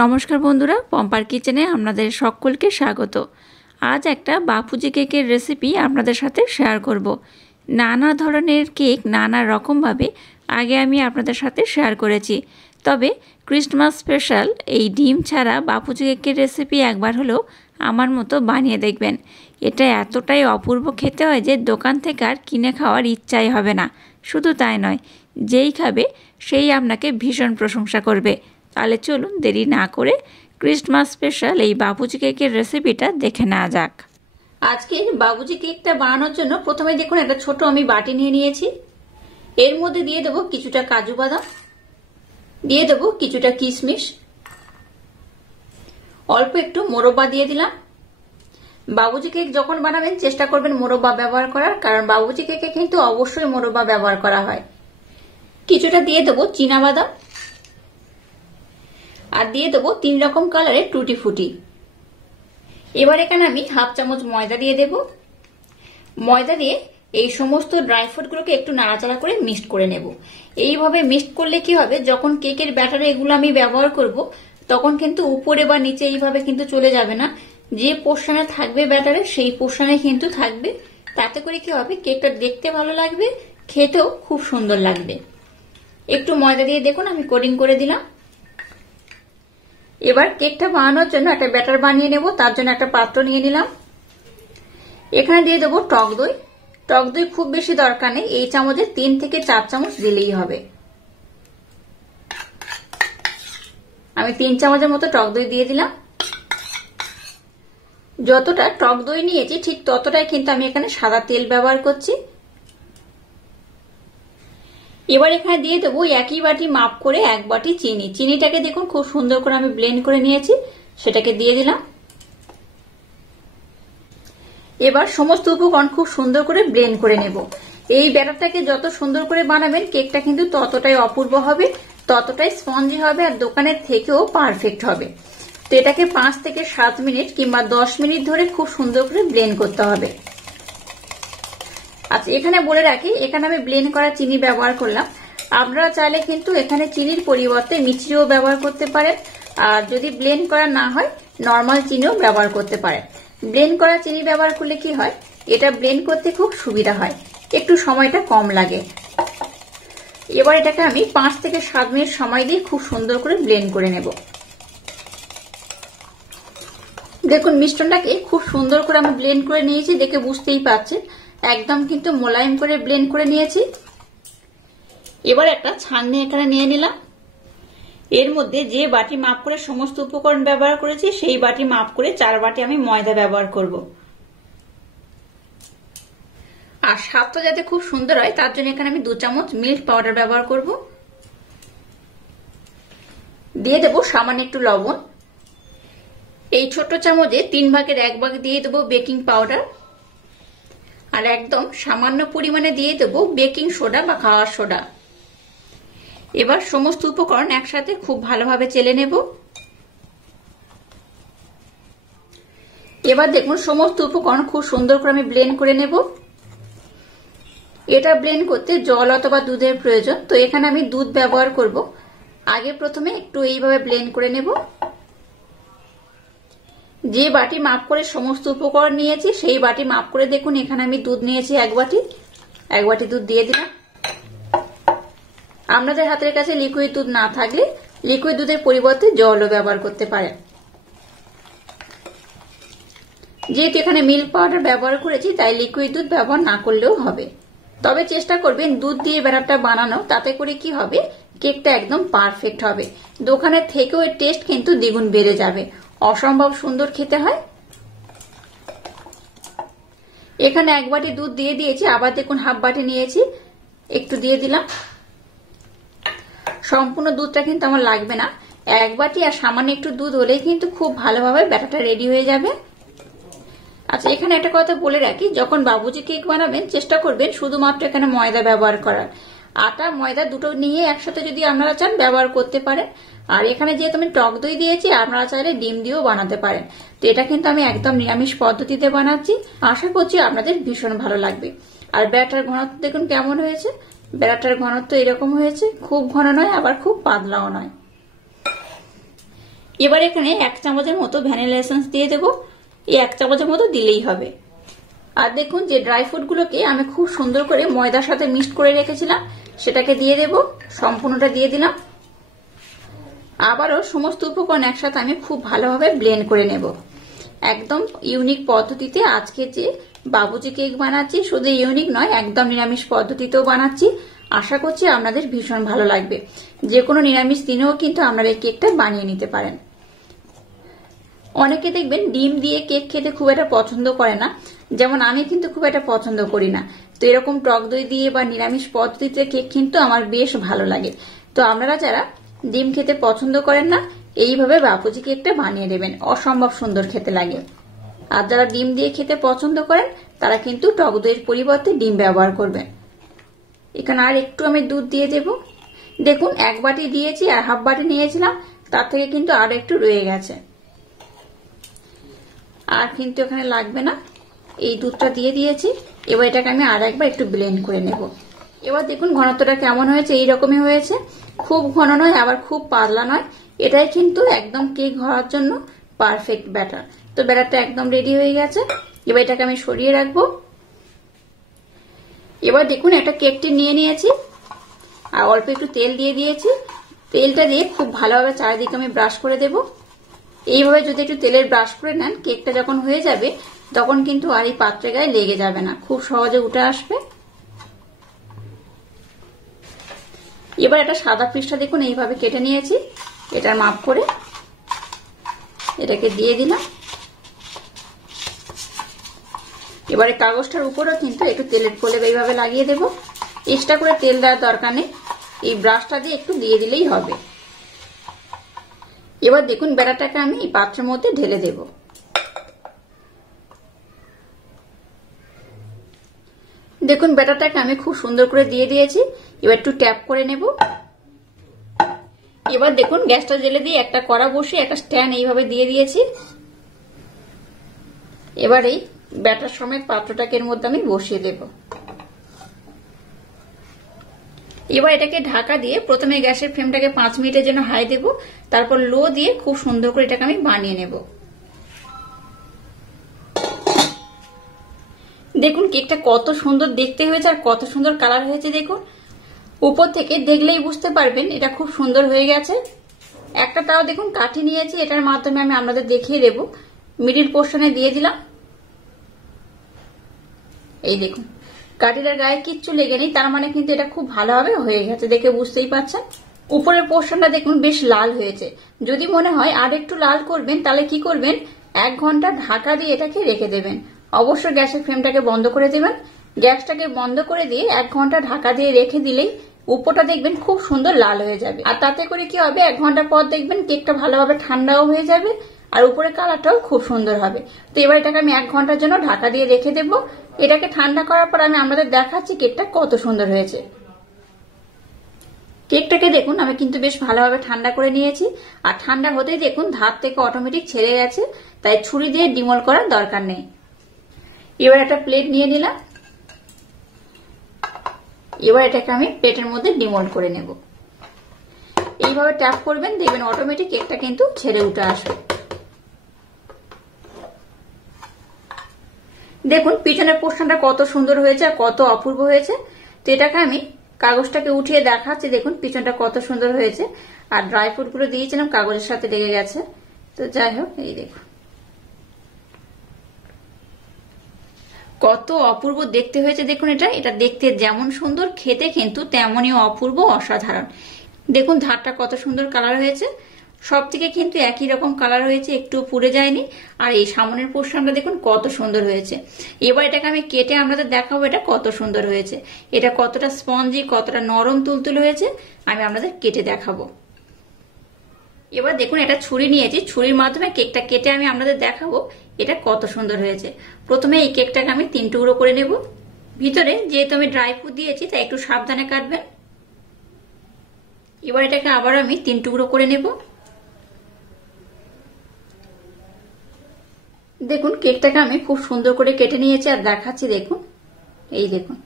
নমস্কার বন্ধুরা, পম্পার কিচেনে আপনাদের সকলকে স্বাগত। আজ একটা বাপুজি কেকের রেসিপি আপনাদের সাথে শেয়ার করব। নানা ধরনের কেক নানা রকমভাবে আগে আমি আপনাদের সাথে শেয়ার করেছি, তবে ক্রিসমাস স্পেশাল এই ডিম ছাড়া বাপুজি কেকের রেসিপি একবার হলেও আমার মতো বানিয়ে দেখবেন। এটা এতটাই অপূর্ব খেতে হয় যে দোকান থেকে আর কিনে খাওয়ার ইচ্ছাই হবে না। শুধু তাই নয়, যেই খাবে সেই আপনাকে ভীষণ প্রশংসা করবে। তাহলে চলুন দেরি না করে ক্রিসমাস স্পেশাল এই বাপুজি কেকের রেসিপিটা দেখে নেওয়া যাক। আজকে বাপুজি কেকটা বানানোর জন্য প্রথমে দেখুন একটা ছোট আমি বাটি নিয়ে নিয়েছি। এর মধ্যে দিয়ে দেবো কিছুটা কাজু বাদাম, দিয়ে দেবো কিছুটা কিশমিশ, অল্প একটু মোরব্বা দিয়ে দিলাম। বাবুজি কেক যখন বানাবেন চেষ্টা করবেন মোরব্বা ব্যবহার করার, কারণ বাবুজি কেকে কিন্তু অবশ্যই মোরব্বা ব্যবহার করা হয়। কিছুটা দিয়ে দেবো চীনা বাদাম, আর দিয়ে দেবো 3 রকম কালারের টুটি ফুটি। এবার এখানে আমি হাফ চামচ ময়দা দিয়ে দেব। ময়দা দিয়ে এই সমস্ত ড্রাই ফ্রুটগুলোকে একটু নাড়াচাড়া করে মিক্সড করে নেব। এইভাবে মিক্সড করলে কি হবে, যখন কেকের ব্যাটারে এগুলো আমি ব্যবহার করব তখন কিন্তু উপরে বা নিচে এইভাবে কিন্তু চলে যাবে না। যে পোর্শনে থাকবে ব্যাটারে সেই পোর্শনে কিন্তু থাকবে। তাতে করে কি হবে, কেকটা দেখতে ভালো লাগবে, খেতেও খুব সুন্দর লাগবে। একটু ময়দা দিয়ে দেখুন আমি কোটিং করে দিলাম। এবার কেকটা বানানোর জন্য একটা ব্যাটার বানিয়ে নেব। তার জন্য একটা পাত্র নিয়ে নিলাম। এখানে দিয়ে দেবো টক দই। টক দই খুব বেশি দরকার নেই, এই চামচে 3 থেকে 4 চামচ দিলেই হবে। আমি 3 চামচের মতো টক দই দিয়ে দিলাম। যতটা টক দই নিয়েছি ঠিক ততটাই কিন্তু আমি এখানে সাদা তেল ব্যবহার করছি। এবার এখানে দিয়ে দেবো একই বাটি মাপ করে 1 বাটি চিনি। চিনিটাকে দেখুন খুব সুন্দর করে আমি ব্লেন্ড করে নিয়েছি, সেটাকে দিয়ে দিলাম। এবার সমস্ত উপকরণ খুব সুন্দর করে ব্লেন্ড করে নেব। এই ব্যাটারটাকে যত সুন্দর করে বানাবেন কেকটা কিন্তু ততটাই অপূর্ব হবে, ততটাই স্পঞ্জি হবে, আর দোকানের থেকেও পারফেক্ট হবে। তো এটাকে 5 থেকে 7 মিনিট কিংবা 10 মিনিট ধরে খুব সুন্দর করে ব্লেন্ড করতে হবে। আচ্ছা, এখানে বলে রাখি, এখানে আমি ব্লেন্ড করা চিনি ব্যবহার করলাম। আপনারা চাইলে কিন্তু এখানে চিনির পরিবর্তে মিষ্টিও ব্যবহার করতে পারেন, আর যদি ব্লেন্ড করা না হয় নর্মাল চিনিও ব্যবহার করতে পারেন। ব্লেন্ড করা চিনি ব্যবহার করলে কি হয়, এটা ব্লেন্ড করতে খুব সুবিধা হয়, একটু সময়টা কম লাগে। এবার এটাকে আমি 5 থেকে 7 মিনিট সময় দিয়ে খুব সুন্দর করে ব্লেন্ড করে নেব। দেখুন মিশ্রণটাকে খুব সুন্দর করে আমি ব্লেন্ড করে নিয়েছি, দেখে বুঝতেই পারছেন একদম কিন্তু মোলায়েম করে ব্লেন্ড করে নিয়েছি। এবার একটা ছাঁকনি এখানে নিয়ে নিলাম। এর মধ্যে যে বাটি মাপ করে সমস্ত উপকরণ ব্যবহার করেছি সেই বাটি মাপ করে 4 বাটি আমি ময়দা ব্যবহার করব। আর স্বাদটা যাতে খুব সুন্দর হয় তার জন্য এখানে আমি 2 চামচ মিল্ক পাউডার ব্যবহার করব। দিয়ে দেবো সামান্য একটু লবণ। এই ছোট চামচে 3 ভাগের 1 ভাগ দিয়ে দেবো বেকিং পাউডার, আর একদম সামান্য পরিমাণে দিয়ে দেবো বেকিং সোডা বা খাওয়ার সোডা। এবার সমস্ত উপকরণ একসাথে খুব ভালোভাবে চেলে নেব। এবার দেখুন সমস্ত উপকরণ খুব সুন্দর করে আমি ব্লেন্ড করে নেব। এটা ব্লেন্ড করতে জল অথবা দুধের প্রয়োজন, তো এখানে আমি দুধ ব্যবহার করব। আগে প্রথমে একটু এইভাবে ব্লেন্ড করে নেব। যে বাটি মাপ করে সমস্ত উপকরণ নিয়েছি সেই বাটি মাপ করে দেখুন এখানে আমি দুধ নিয়েছি 1 বাটি। 1 বাটি দুধ দিয়ে দিলাম। আপনাদের হাতের কাছে লিকুইড দুধ না থাকলে লিকুইড দুধের পরিবর্তে জলও ব্যবহার করতে পারেন। যেহেতু এখানে মিল্ক পাউডার ব্যবহার করেছি তাই লিকুইড দুধ ব্যবহার না করলেও হবে, তবে চেষ্টা করবেন দুধ দিয়ে ব্যাটারটা বানানো, তাতে করে কি হবে কেকটা একদম পারফেক্ট হবে। দোকানের থেকেও এর টেস্ট কিন্তু দ্বিগুণ বেড়ে যাবে, অসম্ভব সুন্দর খেতে হয়। এখানে 1 বাটি দুধ দিয়ে দিয়েছি, আবার দেখুন হাফ বাটি নিয়েছি, একটু দিয়ে দিলাম। সম্পূর্ণ দুধটা কিন্তু আমার লাগবে না, 1 বাটি আর সামান্য একটু দুধ হলেই কিন্তু খুব ভালোভাবে ব্যাটারটা রেডি হয়ে যাবে। আচ্ছা, এখানে একটা কথা বলে রাখি, যখন বাবুজি কেক বানাবেন চেষ্টা করবেন শুধুমাত্র এখানে ময়দা ব্যবহার করার। আটা ময়দা দুটো নিয়ে একসাথে যদি আপনারা চান ব্যবহার করতে পারেন। আর এখানে যেহেতু আমি টক দই দিয়েছি আপনারা চাইলে ডিম দিয়েও বানাতে পারেন। তো এটা কিন্তু আমি একদম নিরামিষ পদ্ধতিতে বানাচ্ছি, আশা করছি আপনাদের ভীষণ ভালো লাগবে। আর ব্যাটার ঘনত্ব দেখুন কেমন হয়েছে, ব্যাটার ঘনত্ব এরকম হয়েছে, খুব ঘন নয় আবার খুব পাতলাও নয়। এবার এখানে 1 চামচের মতো ভ্যানিলা এসেন্স দিয়ে দেবো। এই 1 চামচের মতো দিলেই হবে। আর দেখুন যে ড্রাই ফ্রুট গুলোকে আমি খুব সুন্দর করে ময়দার সাথে মিক্সড করে রেখেছিলাম, সেটাকে দিয়ে দেব। সম্পূর্ণটা দিয়ে দিলাম। আবারও সমস্ত উপকরণ একসাথে আমি খুব ভালোভাবে ব্লেন্ড করে নেব। একদম ইউনিক পদ্ধতিতে আজকে যে বাবুজি কেক বানাচ্ছি, শুধু ইউনিক নয়, একদম নিরামিষ পদ্ধতিতেও বানাচ্ছি। আশা করছি আপনাদের ভীষণ ভালো লাগবে। যে কোনো নিরামিষ দিনেও কিন্তু আপনারা এই কেকটা বানিয়ে নিতে পারেন। অনেকে দেখবেন ডিম দিয়ে কেক খেতে খুব একটা পছন্দ করে না, যেমন আমি কিন্তু খুব একটা পছন্দ করি না। তো এরকম টক দই দিয়ে বা নিরামিষ পদ্ধতিতে কেক কিন্তু আমার বেশ ভালো লাগে। তো আপনারা যারা ডিম খেতে পছন্দ করেন না, এইভাবে বাপুজি কেকটা বানিয়ে দেবেন, অসম্ভব সুন্দর খেতে লাগে। আর যারা ডিম দিয়ে খেতে পছন্দ করেন তারা কিন্তু টক দইয়ের পরিবর্তে ডিম ব্যবহার করবেন। এখানে আর একটু আমি দুধ দিয়ে দেব। দেখুন 1 বাটি দিয়েছি আর হাফ বাটি নিয়েছিলাম, তার থেকে কিন্তু আর একটু রয়ে গেছে। আর কিন্তু এখানে লাগবে না, এই দুধটা দিয়ে দিয়েছি। এবার এটাকে আমি আর একবার একটু ব্লেন্ড করে নেব। এবার দেখুন ঘনত্বটা কেমন হয়েছে, এইরকমই হয়েছে। খুব ঘন নয় আবার খুব পাতলা নয়, এটাই কিন্তু একদম কেক হওয়ার জন্য পারফেক্ট ব্যাটার। তো ব্যাটারটা একদম রেডি হয়ে গেছে। এবার এটাকে আমি সরিয়ে রাখবো। এবার দেখুন একটা কেক টিন নিয়ে নিয়েছি আর অল্প একটু তেল দিয়ে দিয়েছি। তেলটা দিয়ে খুব ভালোভাবে চারিদিকে আমি ব্রাশ করে দেব। এইভাবে যদি একটু তেলের ব্রাশ করে নেন, কেকটা যখন হয়ে যাবে তখন কিন্তু আর এই পাত্রের গায়ে লেগে যাবে না, খুব সহজে উঠে আসবে। এবার একটা সাদা পৃষ্ঠা দেখুন এইভাবে কেটে নিয়েছি, এটার মাপ করে এটাকে দিয়ে দিলাম। এবারে কাগজটার উপরেও কিন্তু একটু তেলের প্রলেপ এইভাবে লাগিয়ে দেব। এক্সট্রা করে তেল দেওয়ার দরকার নেই, এই ব্রাশটা দিয়ে একটু দিয়ে দিলেই হবে। এবার দেখুন ব্যাটারটাকে আমি এই পাত্রের মধ্যে ঢেলে দেব। দেখুন ব্যাটারটাকে আমি খুব সুন্দর করে দিয়ে দিয়েছি। এবার একটু ট্যাপ করে নেব। এবার দেখুন গ্যাসটা জ্বেলে দিয়ে একটা কড়া বসিয়ে একটা স্ট্যান্ড এইভাবে দিয়ে দিয়েছি। এবার এই ব্যাটার সমেত পাত্রটাকে এর মধ্যে আমি বসিয়ে দেব। এবার এটাকে ঢাকা দিয়ে প্রথমে গ্যাসের ফ্লেমটাকে 5 মিনিটের জন্য হাই দেব, তারপর লো দিয়ে খুব সুন্দর করে এটাকে আমি বানিয়ে নেব। দেখুন কেকটা কত সুন্দর দেখতে হয়েছে আর কত সুন্দর কালার হয়েছে। দেখুন উপর থেকে দেখলেই বুঝতে পারবেন এটা খুব সুন্দর হয়ে গেছে। একটা তাও দেখুন কাঠি নিয়েছি, এটার মাধ্যমে আমি আপনাদের দেখিয়ে দেব। মিডিল পোর্শনে দিয়ে দিলাম। এই দেখুন কাঠিটার গায়ে কিচ্ছু লেগে নেই, তার মানে কিন্তু এটা খুব ভালোভাবে হয়ে গেছে, দেখে বুঝতেই পারছেন। উপরের পোর্শনটা দেখুন বেশ লাল হয়েছে। যদি মনে হয় আর একটু লাল করবেন তাহলে কি করবেন, 1 ঘন্টা ঢাকা দিয়ে এটাকে রেখে দেবেন। অবশ্যই গ্যাসের ফ্লেমটাকে বন্ধ করে দেবেন। গ্যাসটাকে বন্ধ করে দিয়ে 1 ঘন্টা ঢাকা দিয়ে রেখে দিলেই উপরটা দেখবেন খুব সুন্দর লাল হয়ে যাবে। আর তাতে করে কি হবে, 1 ঘন্টা পর দেখবেন কেকটা ভালোভাবে ঠান্ডাও হয়ে যাবে আর উপরের কালারটাও খুব সুন্দর হবে। তো এবার এটাকে আমি 1 ঘন্টার জন্য ঢাকা দিয়ে রেখে দেবো। এটাকে ঠান্ডা করার পর আমি আপনাদের দেখাচ্ছি কেকটা কত সুন্দর হয়েছে। কেকটাকে দেখুন আমি কিন্তু বেশ ভালোভাবে ঠান্ডা করে নিয়েছি। আর ঠান্ডা হতেই দেখুন ধার থেকে অটোমেটিক ছেড়ে গেছে, তাই ছুরি দিয়ে ডিমোল করার দরকার নেই। এবার একটা প্লেট নিয়ে নিলাম। এবার এটাকে আমি প্লেটের মধ্যে ডিমোল্ড করে নেব। এইভাবে ট্যাপ করবেন, দেখবেন অটোমেটিক কেকটা কিন্তু ছেড়ে উঠে আসবে। দেখুন পিছনের পোর্শনটা কত সুন্দর হয়েছে আর কত অপূর্ব হয়েছে। তো এটাকে আমি কাগজটাকে উঠিয়ে দেখাচ্ছি, দেখুন পিছনটা কত সুন্দর হয়েছে। আর ড্রাই ফ্রুট গুলো দিয়েছিলাম কাগজের সাথে লেগে গেছে। তো যাই হোক, এই দেখুন কত অপূর্ব দেখতে হয়েছে। দেখুন এটা দেখতে যেমন সুন্দর, খেতে কিন্তু তেমনই অপূর্ব, অসাধারণ। দেখুন ধারটা কত সুন্দর কালার হয়েছে, সব থেকে কিন্তু একই রকম কালার হয়েছে, একটু পুড়ে যায়নি। আর এই সামনের পোর্শনটা দেখুন কত সুন্দর হয়েছে। এবার এটাকে আমি কেটে আপনাদের দেখাবো এটা কত সুন্দর হয়েছে, এটা কতটা স্পঞ্জি, কতটা নরম তুলতুল হয়েছে আমি আপনাদের কেটে দেখাবো। এবার দেখুন এটা ছুরি নিয়েছি, ছুরির মাধ্যমে কেকটা কেটে আমি আপনাদের দেখাবো এটা কত সুন্দর হয়েছে। প্রথমে এই কেকটাকে আমি 3 টুকরো করে নেব। ভিতরে যেহেতু আমি ড্রাই ফ্রুট দিয়েছি তাই একটু সাবধানে কাটবেন। এবার এটাকে আবার আমি 3 টুকরো করে নেব। দেখুন কেকটাকে আমি খুব সুন্দর করে কেটে নিয়েছি আর দেখাচ্ছি। দেখুন এই দেখুন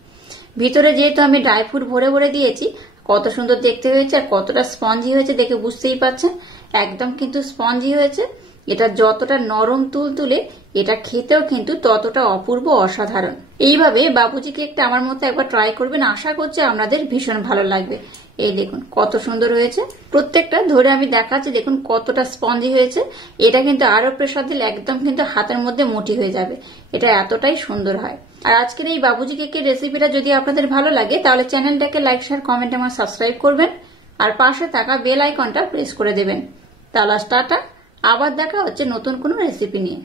ভিতরে যেহেতু আমি ড্রাই ফ্রুট ভরে ভরে দিয়েছি, কত সুন্দর দেখতে হয়েছে আর কতটা স্পঞ্জি হয়েছে দেখে বুঝতেই পারছেন। একদম কিন্তু স্পঞ্জি হয়েছে। এটা যতটা নরম তুলতুলে, এটা খেতেও কিন্তু ততটা অপূর্ব, অসাধারণ। এইভাবে বাপুজি কেকটা আমার মতো একবার ট্রাই করবেন, আশা করছি আপনাদের ভীষণ ভালো লাগবে। এই দেখুন কত সুন্দর হয়েছে, প্রত্যেকটা ধরে আমি দেখাচ্ছি, দেখুন কতটা স্পঞ্জি হয়েছে। এটা কিন্তু আরো প্রেসার দিলে একদম কিন্তু হাতের মধ্যে মুঠি হয়ে যাবে, এটা এতটাই সুন্দর হয়। আর আজকের এই বাপুজি কেকের রেসিপিটা যদি আপনাদের ভালো লাগে তাহলে চ্যানেলটাকে লাইক, শেয়ার, কমেন্ট এবং সাবস্ক্রাইব করবেন, আর পাশে থাকা বেল আইকনটা প্রেস করে দেবেন। তাহলে টাটা, আবার দেখা হচ্ছে নতুন কোনো রেসিপি নিয়ে।